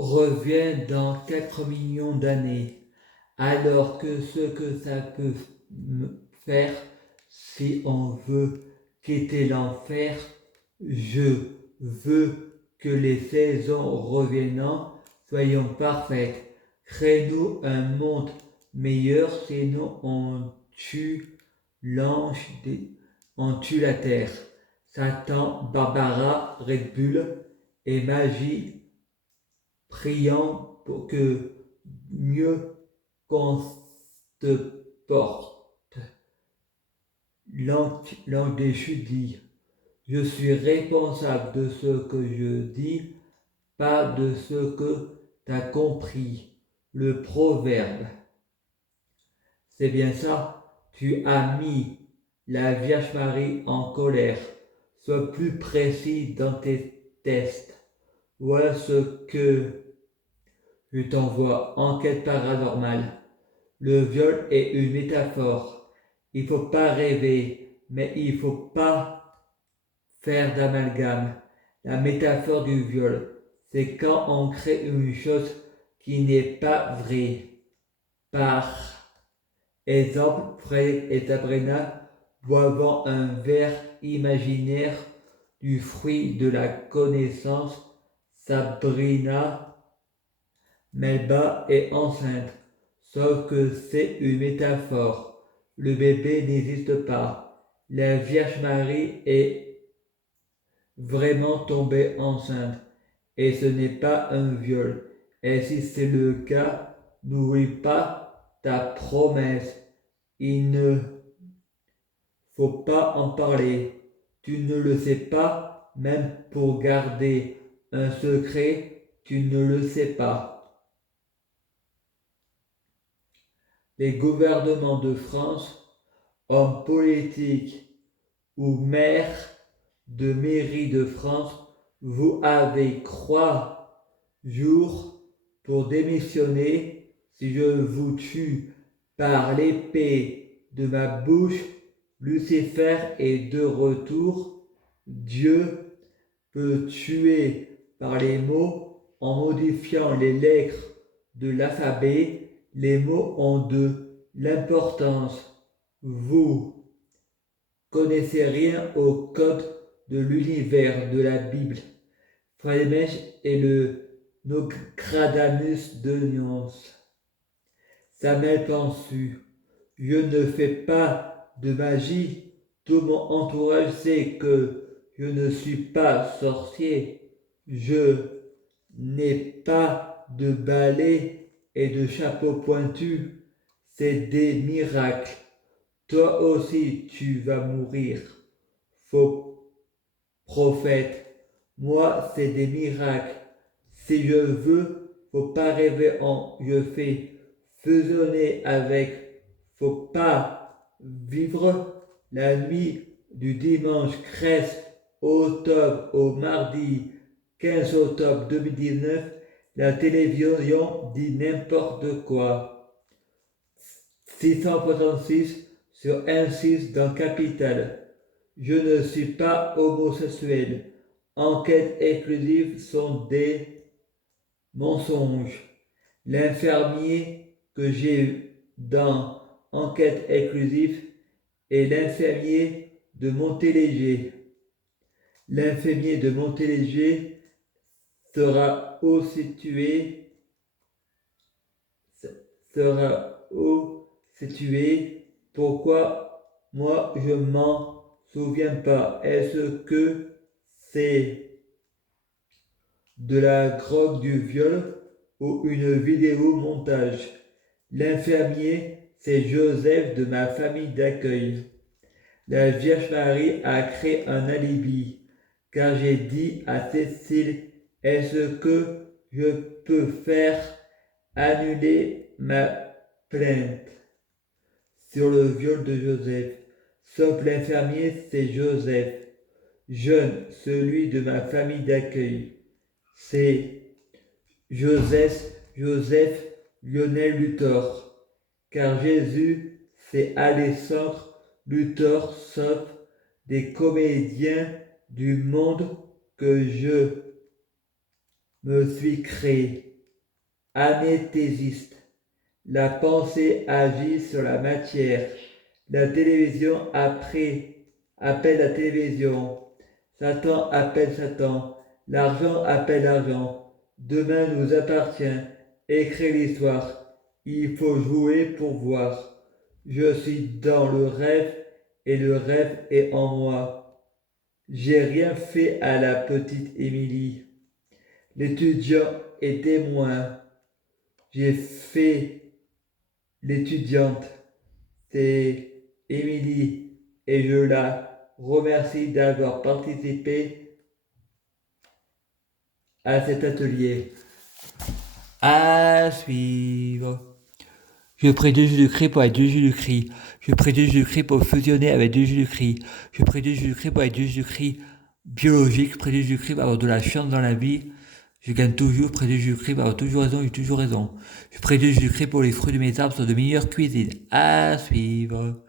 revient dans 4 millions d'années, alors que ce que ça peut faire, si on veut quitter l'enfer, je veux que les saisons reviennent, soyons parfaites. Crée-nous un monde meilleur, sinon on tue l'ange, on tue la terre. Satan, Barbara, Red Bull et Magie, priant pour que mieux qu'on te porte. L'ange déchu dit: je suis responsable de ce que je dis, pas de ce que t'as compris. Le proverbe. C'est bien ça, tu as mis la Vierge Marie en colère. Sois plus précis dans tes tests. Voilà ce que je t'envoie. Enquête paranormale. Le viol est une métaphore. Il ne faut pas rêver, mais il ne faut pas faire d'amalgame. La métaphore du viol, c'est quand on crée une chose qui n'est pas vraie. Par exemple, Fred et Sabrina boivant un verre imaginaire du fruit de la connaissance. Sabrina Melba est enceinte, sauf que c'est une métaphore. Le bébé n'existe pas. La Vierge Marie est vraiment tombée enceinte et ce n'est pas un viol. Et si c'est le cas, n'oublie pas ta promesse. Il ne faut pas en parler. Tu ne le sais pas, même pour garder un secret, tu ne le sais pas. Les gouvernements de France, hommes politiques ou maires de mairie de France, vous avez 3 jours pour démissionner. Si je vous tue par l'épée de ma bouche, Lucifer est de retour. Dieu peut tuer par les mots en modifiant les lettres de l'alphabet. Les mots ont de l'importance. Vous connaissez rien au code de l'univers de la Bible. Frémèche est le Nostradamus de nuance. Samuel Pensu. Je ne fais pas de magie. Tout mon entourage sait que je ne suis pas sorcier. Je n'ai pas de balai et de chapeau pointu. C'est des miracles. Toi aussi tu vas mourir. Faux prophète. Moi c'est des miracles. Si je veux, faut pas rêver en je fais. Fusionner avec, faut pas vivre. La nuit du dimanche 13 octobre au mardi 15 octobre 2019, la télévision dit n'importe quoi. 666 sur 1,6 dans Capitale. Je ne suis pas homosexuel. Enquêtes exclusives sont des mensonges. L'infirmier que j'ai dans Enquête exclusive est l'infirmier de Montéléger. L'infirmier de Montéléger sera où situé, pourquoi moi je m'en souviens pas. Est-ce que c'est de la drogue, du viol ou une vidéo montage? L'infirmier, c'est Joseph de ma famille d'accueil. La Vierge Marie a créé un alibi, car j'ai dit à Cécile: est-ce que je peux faire annuler ma plainte sur le viol de Joseph? Sauf l'infirmier, c'est Joseph, jeune, celui de ma famille d'accueil. C'est Joseph Lionel Luthor, car Jésus, c'est Alexandre Luthor, sauf des comédiens du monde que je me suis créé. anéthésiste. La pensée agit sur la matière. La télévision appelle la télévision. Satan appelle Satan. L'argent appelle l'argent. Demain nous appartient. Écrire l'histoire. Il faut jouer pour voir. Je suis dans le rêve et le rêve est en moi. J'ai rien fait à la petite Émilie. L'étudiant est témoin. J'ai fait l'étudiante. C'est Émilie et je la remercie d'avoir participé à cet atelier. À suivre. Je prie de Jésus-Christ pour être Dieu Jésus-Christ. Je prie de Jésus-Christ pour fusionner avec Dieu Jésus-Christ. Je prie de Jésus-Christ pour être Dieu Jésus-Christ biologique. Je prie de Jésus-Christ pour avoir de la chance dans la vie. Je gagne toujours. Je prie de Jésus-Christ pour avoir toujours raison. J'ai toujours raison. Je prie de Jésus-Christ pour les fruits de mes arbres sont de meilleure cuisine. À suivre.